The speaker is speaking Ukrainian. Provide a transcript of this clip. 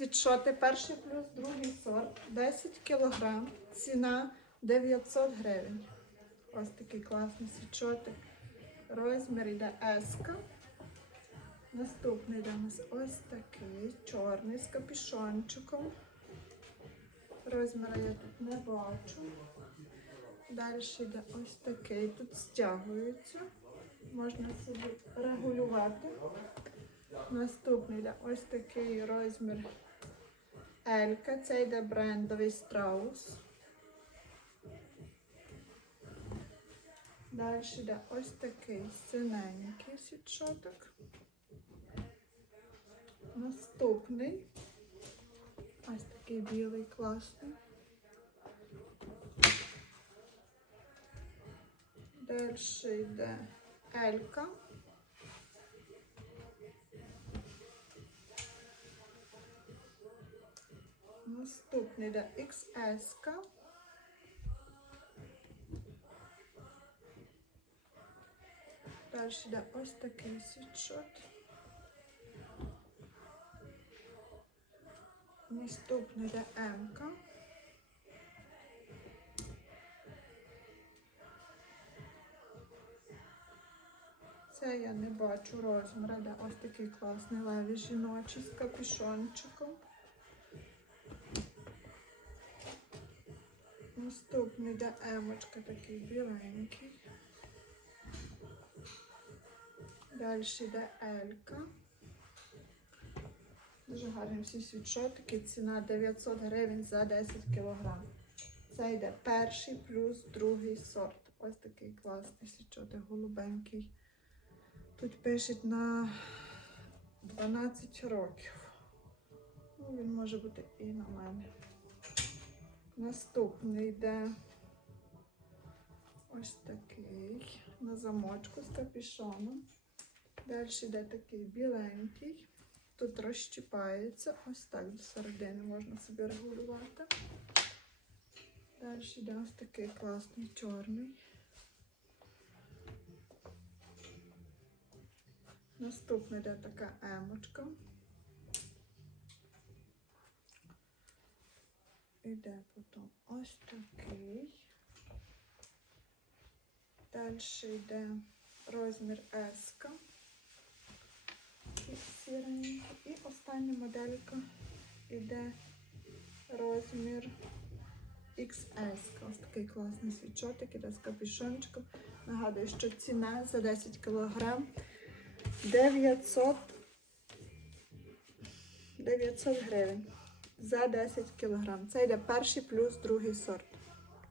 Світшоти перший плюс другий сорт. 10 кг. Ціна 900 гривень. Ось такий класний світшотик. Розмір йде еска. Наступний йде у нас ось такий чорний з капюшончиком. Розміра я тут не бачу. Далі йде ось такий. Тут стягується. Можна собі регулювати. Наступний йде ось такий розмір Елька. Це йде брендовий страус. Далі йде ось такий синенький світшоток. Наступний. Ось такий білий класний. Далі йде Елька. Йде XS. -ка. Далі йде ось такий світшот. Наступний йде М. -ка. Це я не бачу розміру, де ось такий класний левий жіночий з капюшончиком. Наступний йде емочка такий біленький. Далі йде Елька. Дуже гарні всі світшотики. Ціна 900 гривень за 10 кг. Це йде перший плюс другий сорт. Ось такий класний світшотик голубенький. Тут пишуть на 12 років. Ну, він може бути і на мене. Наступний йде ось такий на замочку з капюшоном. Далі йде такий біленький. Тут розщіпається. Ось так до середини можна собі регулювати. Далі йде ось такий класний чорний. Наступна йде така емочка. Іде потім ось такий. Далі йде розмір S. І. Остання моделька йде розмір XS. Ось такий класний свічотик, іде з капюшончиком. Нагадую, що ціна за 10 кг 900 900 гривень за 10 кг. Це йде перший плюс другий сорт.